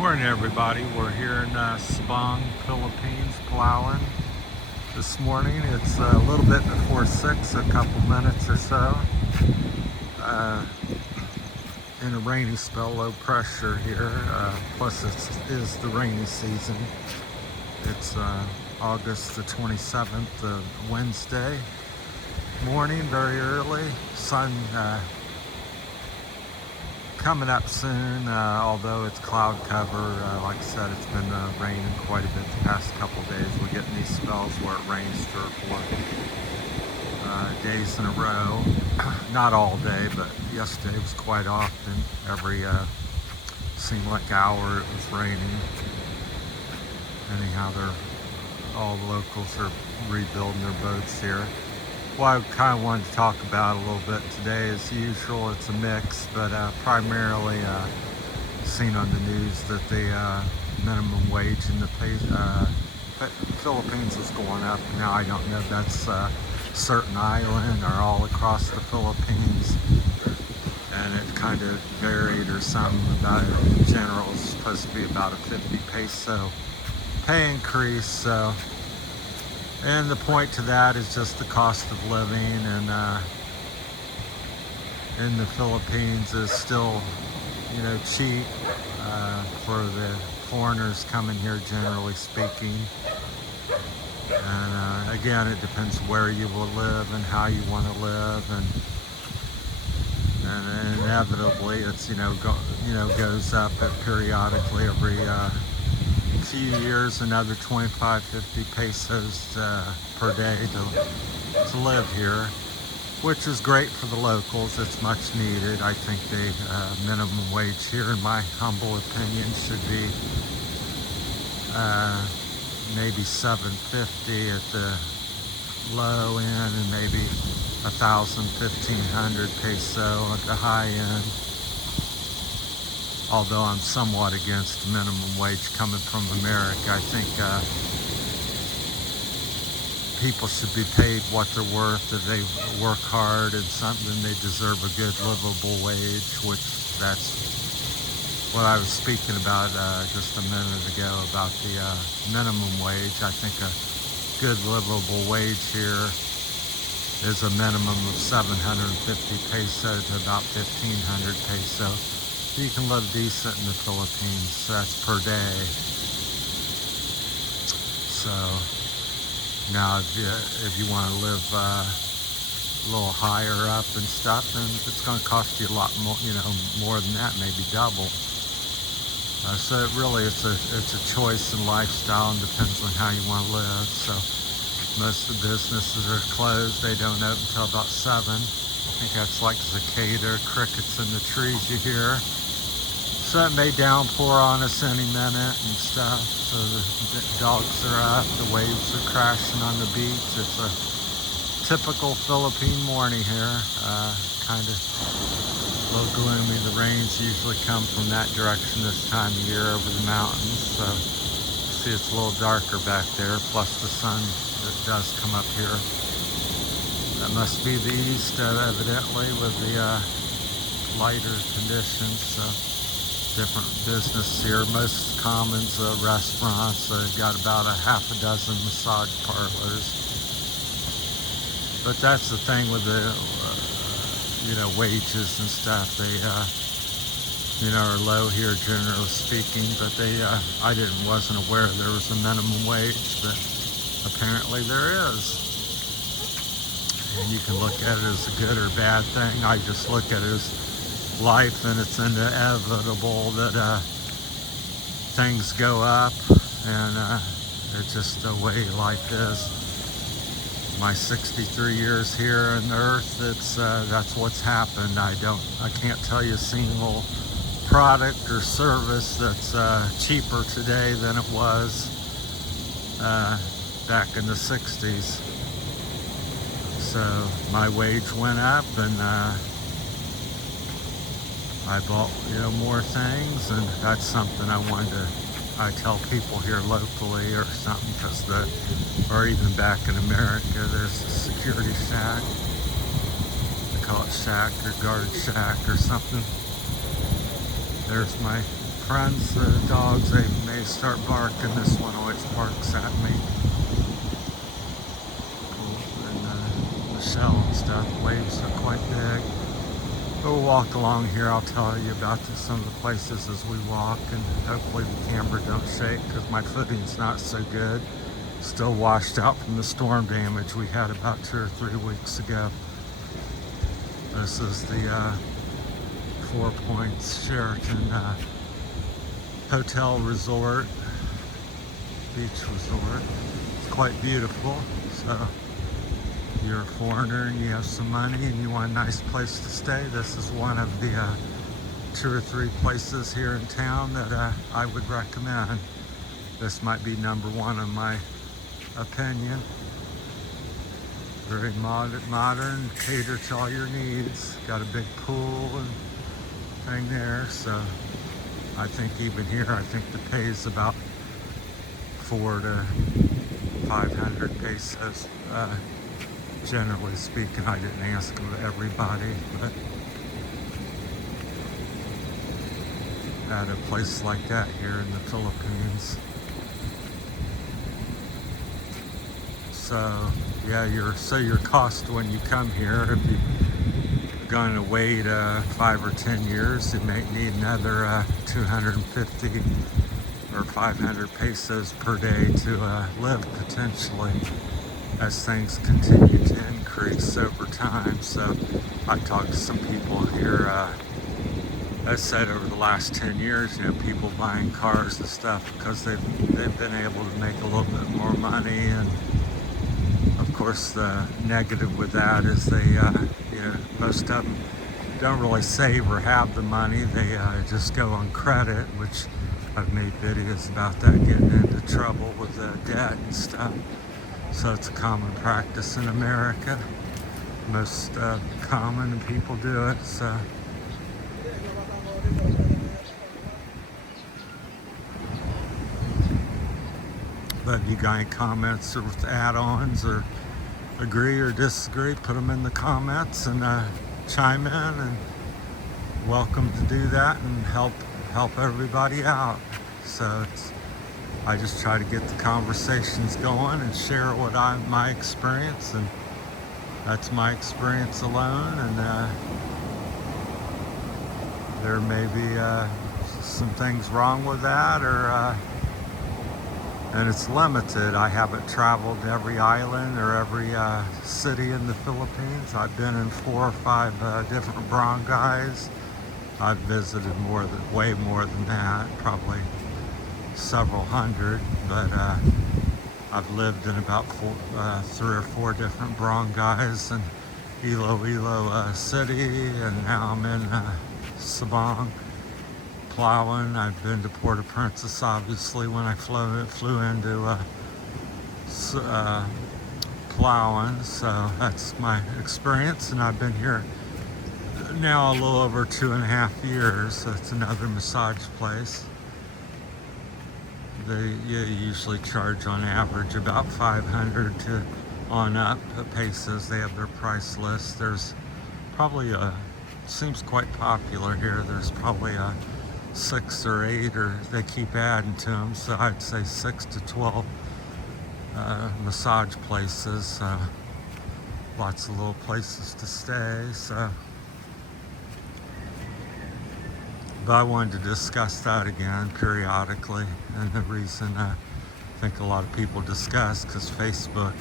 Morning, everybody. We're here in Sabang, Philippines, Palawan. This morning, it's a little bit before 6, a couple minutes or so. In a rainy spell, low pressure here. Plus, it is the rainy season. It's August the 27th, Wednesday morning, very early. Sun coming up soon, although it's cloud cover. Like I said, it's been raining quite a bit the past couple days. We're getting these spells where it rains 3 or 4 days in a row. Not all day, but yesterday was quite often. Every seemed like hour it was raining. Anyhow, all the locals are rebuilding their boats here. What I kind of wanted to talk about a little bit today, as usual, it's a mix, but primarily seen on the news that the minimum wage in the Philippines is going up. Now, I don't know if that's a certain island or all across the Philippines, and it kind of varied or something. About it in general, it's supposed to be about a 50 peso pay increase. So. And the point to that is just the cost of living, and in the Philippines is still, cheap for the foreigners coming here, generally speaking. And again, it depends where you will live and how you want to live, and inevitably it's goes up periodically every few years, another 25-50 pesos per day to live here, which is great for the locals. It's much needed. I think the minimum wage here, in my humble opinion, should be maybe $7.50 at the low end, and maybe 1,000-1,500 peso at the high end. Although I'm somewhat against minimum wage coming from America. I think people should be paid what they're worth. If they work hard and something, they deserve a good livable wage, which that's what I was speaking about just a minute ago about the minimum wage. I think a good livable wage here is a minimum of 750 peso to about 1,500 peso. You can live decent in the Philippines. That's per day. So now, if you want to live a little higher up and stuff, then it's going to cost you a lot more. More than that, maybe double. So it's a choice in lifestyle, and depends on how you want to live. So most of the businesses are closed. They don't open until about 7. I think that's like cicada, crickets in the trees you hear. So it may downpour on us any minute and stuff. So the dogs are up, the waves are crashing on the beach. It's a typical Philippine morning here. Kind of a little gloomy. The rains usually come from that direction this time of year over the mountains. So see, it's a little darker back there. Plus the sun that does come up here. That must be the east, evidently, with the lighter conditions. So different business here. Most commons, restaurants, got about a half a dozen massage parlors. But that's the thing with the, wages and stuff. They, are low here, generally speaking. But I wasn't aware there was a minimum wage, but apparently there is. And you can look at it as a good or bad thing. I just look at it as life, and it's inevitable that things go up, and it's just the way life is. My 63 years here on earth, that's what's happened. I can't tell you a single product or service that's cheaper today than it was back in the 60s. So my wage went up, and I bought, more things, and that's something I tell people here locally or something, or even back in America, there's a security shack. They call it shack or guard shack or something. There's my friends, the dogs, they may start barking. This one always barks at me. And Michelle and stuff, waves are quite big. We'll walk along here. I'll tell you about some of the places as we walk, and hopefully the camera don't shake because my footing's not so good. Still washed out from the storm damage we had about 2 or 3 weeks ago. This is the 4 Points Sheraton Hotel Resort, Beach Resort. It's quite beautiful. So if you're a foreigner and you have some money and you want a nice place to stay, this is one of the 2 or 3 places here in town that I would recommend. This might be number 1 in my opinion. Very modern, cater to all your needs. Got a big pool and thing there, so I think even here, I think the pay is about 400 to 500 pesos. Generally speaking, I didn't ask everybody, but at a place like that here in the Philippines. So yeah, your cost when you come here, if you're going to wait 5 or 10 years, you may need another 250 or 500 pesos per day to live potentially, as things continue to increase over time. So I talked to some people here that said over the last 10 years, people buying cars and stuff because they've been able to make a little bit more money. And of course, the negative with that is they, most of them don't really save or have the money. They just go on credit, which I've made videos about that, getting into trouble with debt and stuff. So it's a common practice in America. Most common people do it. So. But if you got any comments or add-ons or agree or disagree, put them in the comments and chime in, and welcome to do that and help everybody out. So I just try to get the conversations going and share what my experience, and that's my experience alone. And there may be some things wrong with that, or and it's limited. I haven't traveled to every island or every city in the Philippines. I've been in 4 or 5 different barangays. I've visited way more than that, probably several hundred, but I've lived in about 3 or 4 different barangays in Iloilo City, and now I'm in Sabang, Palawan. I've been to Port-au-Prince, obviously, when I flew into Palawan. So that's my experience, and I've been here now a little over 2.5 years. So it's another massage place. They usually charge on average about 500 to on up pesos. They have their price list. There's probably seems quite popular here. There's probably 6 or 8, or they keep adding to them. So I'd say 6 to 12 massage places. Lots of little places to stay. So. But I wanted to discuss that again periodically, and the reason I think a lot of people discuss, because Facebook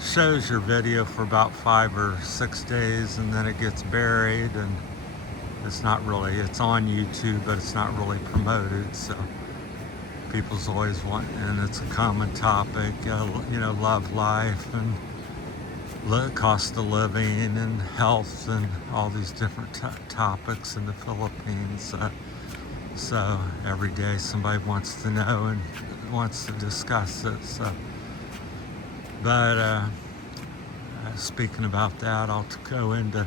shows your video for about 5 or 6 days, and then it gets buried, and it's on YouTube, but it's not really promoted. So people's always and it's a common topic, love life and cost of living and health and all these different topics in the Philippines. So every day somebody wants to know and wants to discuss it. So, but speaking about that, I'll go into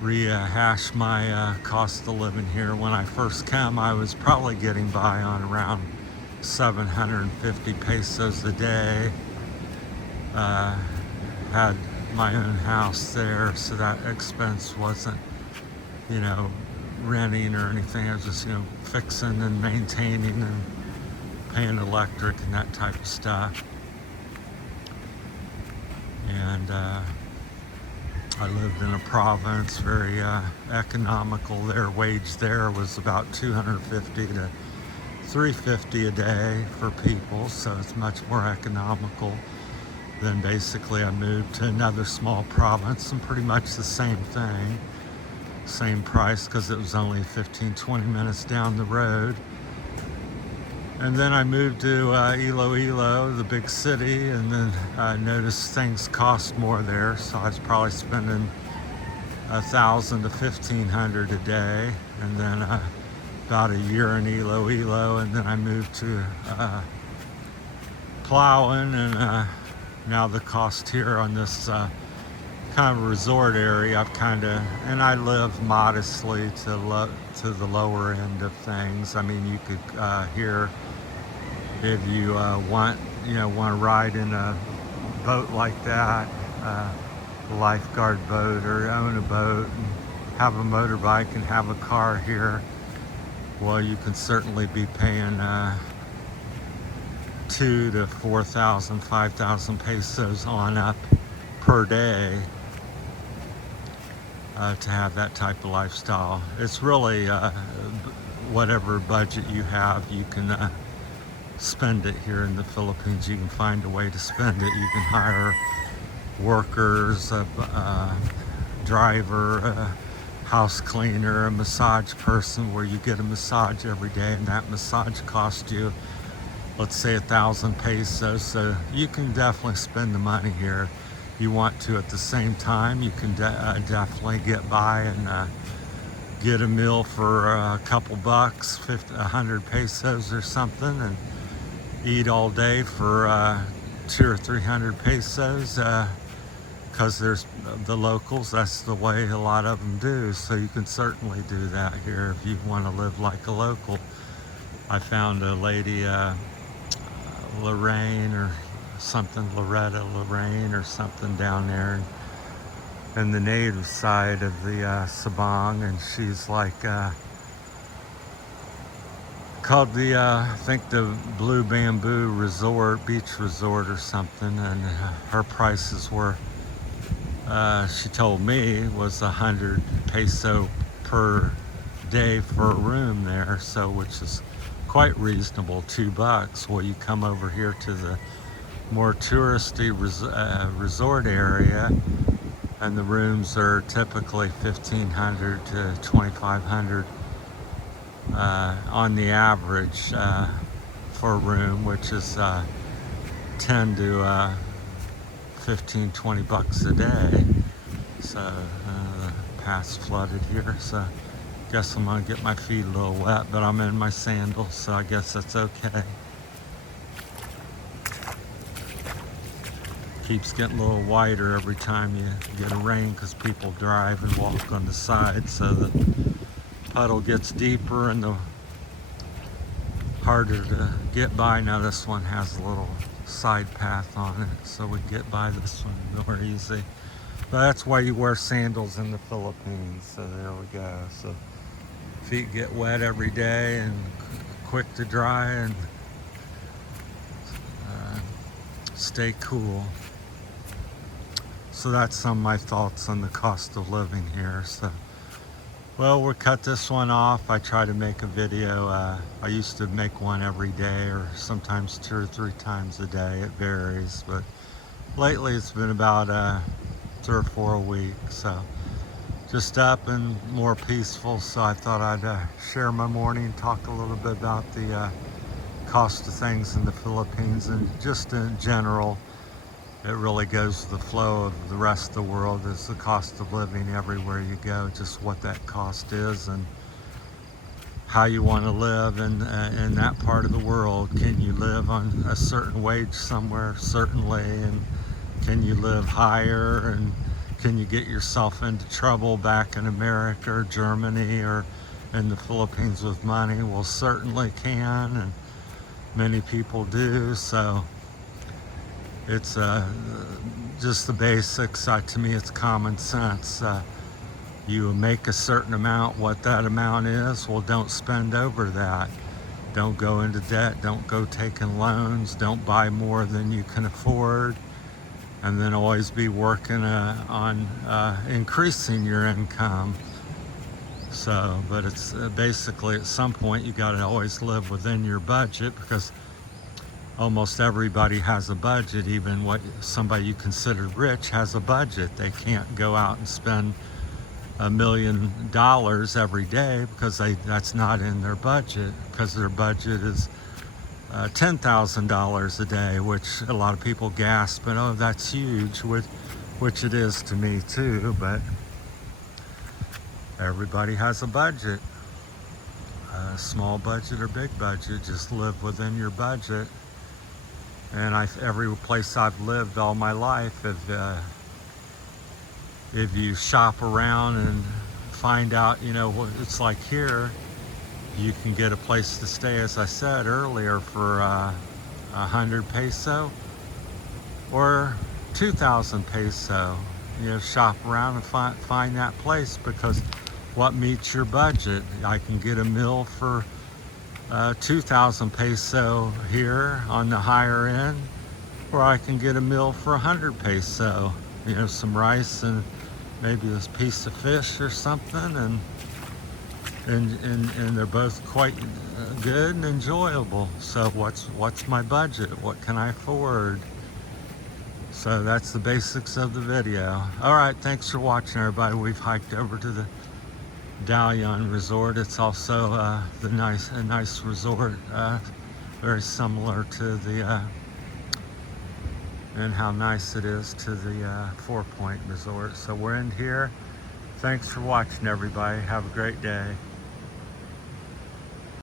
rehash my cost of living here. When I first came, I was probably getting by on around 750 pesos a day. Had my own house there, so that expense wasn't, renting or anything. I was just, fixing and maintaining and paying electric and that type of stuff. And I lived in a province, very economical. Their wage there was about $250 to $350 a day for people, so it's much more economical. Then basically I moved to another small province and pretty much the same thing. Same price because it was only 15-20 minutes down the road. And then I moved to Iloilo, the big city, and then I noticed things cost more there, so I was probably spending $1,000 to $1,500 a day. And then about a year in Iloilo, and then I moved to Palawan, and now the cost here on this kind of resort area, and I live modestly to the lower end of things. I mean, you could here, if you want to ride in a boat like that, a lifeguard boat, or own a boat and have a motorbike and have a car here, well, you can certainly be paying 2,000 to 4,000, 5,000 pesos on up per day to have that type of lifestyle. It's really whatever budget you have, you can spend it here in the Philippines. You can find a way to spend it. You can hire workers, a driver, a house cleaner, a massage person, where you get a massage every day, and that massage costs you, let's say, 1,000 pesos. So you can definitely spend the money here. You want to. At the same time, you can definitely get by and get a meal for a couple bucks, 100 pesos or something, and eat all day for 200 or 300 pesos, because there's the locals. That's the way a lot of them do. So you can certainly do that here if you want to live like a local. I found a lady, Lorraine or something, Lorraine or something down there in the native side of the Sabang, and she's like called the I think the Blue Bamboo Resort, beach resort or something, and her prices were she told me was 100 peso per day for a room there, so which is quite reasonable, $2. Well, you come over here to the more touristy resort area, and the rooms are typically 1,500 to 2,500 on the average for a room, which is 10 to 15, 20 bucks a day. So the path's flooded here, so guess I'm gonna get my feet a little wet, but I'm in my sandals, so I guess that's okay. Keeps getting a little wider every time you get a rain, because people drive and walk on the side, so the puddle gets deeper and the harder to get by. Now this one has a little side path on it, so we get by this one more easy. But that's why you wear sandals in the Philippines. So there we go. So feet get wet every day and quick to dry, and stay cool. So that's some of my thoughts on the cost of living here. So, well, we'll cut this one off. I try to make a video. I used to make one every day, or sometimes 2 or 3 times a day. It varies, but lately it's been about 3 or 4 a week. So just up and more peaceful. So I thought I'd share my morning, talk a little bit about the cost of things in the Philippines, and just in general. It really goes with the flow of the rest of the world. Is the cost of living everywhere you go, just what that cost is and how you want to live in that part of the world. Can you live on a certain wage somewhere? Certainly. And can you live higher? And can you get yourself into trouble back in America or Germany or in the Philippines with money? Well, certainly can, and many people do. So it's just the basics. To me, it's common sense. You make a certain amount, what that amount is, well, don't spend over that. Don't go into debt, don't go taking loans, don't buy more than you can afford, and then always be working on increasing your income. So, but it's basically at some point you got to always live within your budget, because almost everybody has a budget. Even what somebody you consider rich has a budget. They can't go out and spend $1 million every day, because that's not in their budget, because their budget is $10,000 a day, which a lot of people gasp and, oh, that's huge, which it is to me too. But everybody has a budget, small budget or big budget. Just live within your budget. And every place I've lived all my life, if you shop around and find out, what it's like here, you can get a place to stay, as I said earlier, for 100 peso or 2,000 peso. Shop around and find that place, because what meets your budget? I can get a meal for 2,000 peso here on the higher end, or I can get a meal for 100 peso. Some rice and maybe this piece of fish or something, and they're both quite good and enjoyable. So what's my budget? What can I afford? So that's the basics of the video. All right, thanks for watching, everybody. We've hiked over to the Dalian Resort. It's also a nice resort, very similar to the and how nice it is to the 4 Point Resort. So we're in here. Thanks for watching, everybody. Have a great day.